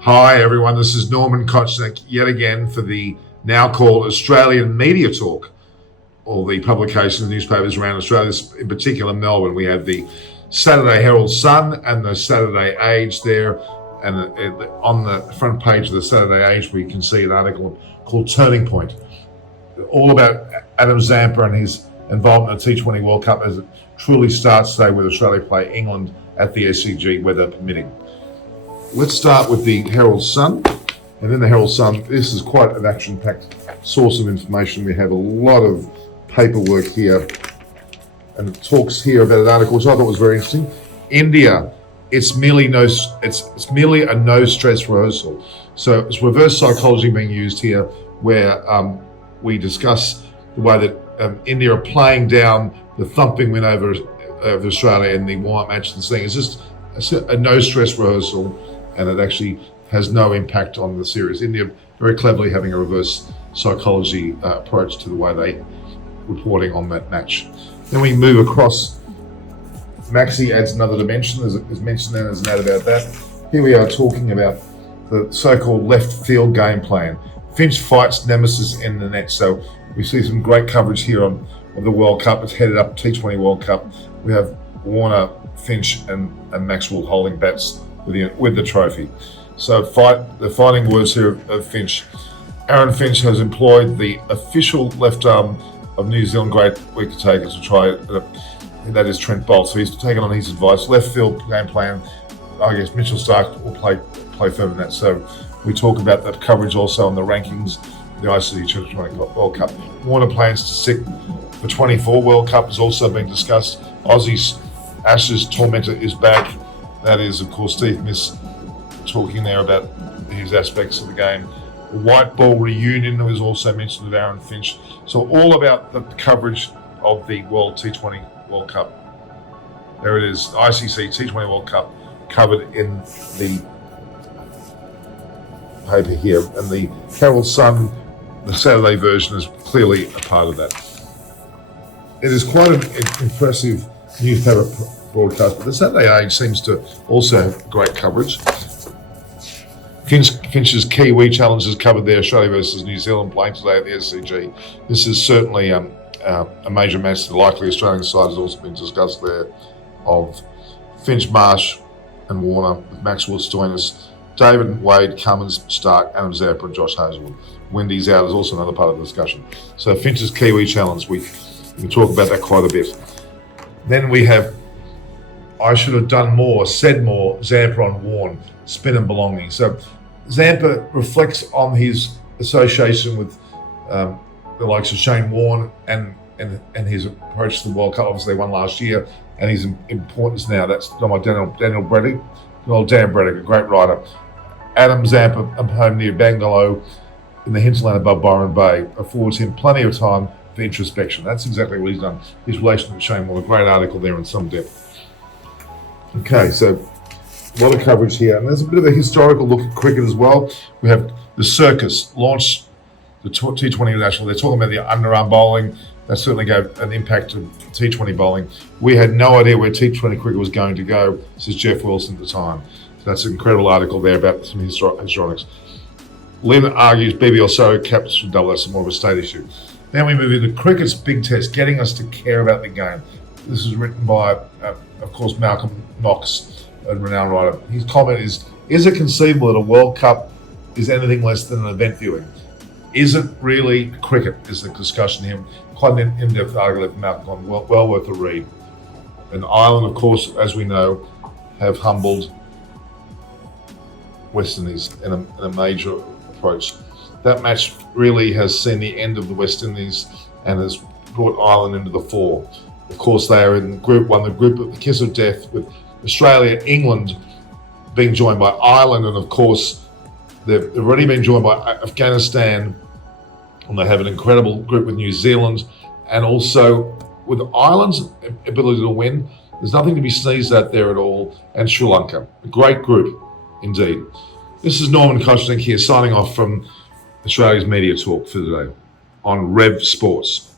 Hi everyone, this is Norman Kochannek yet again for the now called Australian Media Talk. All the publications and newspapers around Australia, in particular Melbourne. We have the Saturday Herald Sun and the Saturday Age there. And on the front page of the Saturday Age, we can see an article called Turning Point, all about Adam Zampa and his involvement in the T20 World Cup as it truly starts today with Australia play England at the SCG, weather permitting. Let's start with the Herald Sun. And in the Herald Sun, this is quite an action-packed source of information. We have a lot of paperwork here, and it talks here about an article which I thought was very interesting. India, it's merely a no-stress rehearsal. So it's reverse psychology being used here, where we discuss the way that India are playing down the thumping win over Australia in the warm-up match and saying it's just a no-stress rehearsal, and it actually has no impact on the series. India very cleverly having a reverse psychology approach to the way they reporting on that match. Then we move across. Maxi adds another dimension. There's mentioned there, there's an ad about that. Here we are talking about the so-called left field game plan. Finch fights nemesis in the net. So we see some great coverage here of the World Cup. It's headed up T20 World Cup. We have Warner, Finch, and Maxwell holding bats with the trophy. So the fighting words here of Finch. Aaron Finch has employed the official left arm of New Zealand great wicket-taker to try, that is Trent Boult. So he's taken on his advice. Left field game plan, I guess Mitchell Starc will play further than that. So we talk about that coverage also on the rankings, the ICC T20 World Cup. Warner plans to stick the 24 World Cup has also been discussed. Aussie's Ashes tormentor is back. That is, of course, Steve Miss talking there about his aspects of the game. The white ball reunion was also mentioned with Aaron Finch. So all about the coverage of the World T20 World Cup. There it is, ICC T20 World Cup covered in the paper here. And the Herald Sun, the Saturday version, is clearly a part of that. It is quite an impressive newspaper broadcast, but the Saturday Age seems to also have great coverage. Finch's Kiwi Challenge is covered there, Australia versus New Zealand playing today at the SCG. This is certainly a major match. The likely Australian side has also been discussed there, of Finch, Marsh and Warner, with Maxwell, Stoinis, David, Wade, Cummins, Starc, Adam Zampa and Josh Hazlewood. Wendy's out is also another part of the discussion. So Finch's Kiwi Challenge, we can talk about that quite a bit. Then we have I should have done more, said more, Zampa on Warne, spin and belonging. So Zampa reflects on his association with the likes of Shane Warne and his approach to the World Cup. Obviously, they won last year, and his importance now. That's done by Daniel Breddick, Dan Breddick, a great writer. Adam Zampa, home near Bangalore, in the hinterland above Byron Bay, affords him plenty of time for introspection. That's exactly what he's done. His relationship with Shane Warne, a great article there in some depth. Okay, so a lot of coverage here, and there's a bit of a historical look at cricket as well. We have the circus launched the T20 National. They're talking about the underarm bowling. That certainly gave an impact to T20 bowling. We had no idea where T20 cricket was going to go, says Jeff Wilson at the time. So that's an incredible article there about some historics. Lynn argues BBL caps should double. That's more of a state issue. Then we move into cricket's big test, getting us to care about the game. This is written by, of course, Malcolm Knox, a renowned writer. His comment is it conceivable that a World Cup is anything less than an event viewing? Is it really cricket, is the discussion here. Quite an in-depth article from Malcolm, well worth a read. And Ireland, of course, as we know, have humbled West Indies in a major approach. That match really has seen the end of the West Indies and has brought Ireland into the fore. Of course, they are in Group 1, the group of the kiss of death, with Australia, England being joined by Ireland, and of course, they've already been joined by Afghanistan, and they have an incredible group with New Zealand, and also with Ireland's ability to win. There's nothing to be sneezed at there at all, and Sri Lanka. A great group, indeed. This is Norman Kochannek here, signing off from Australia's Media Talk for today on Rev Sports.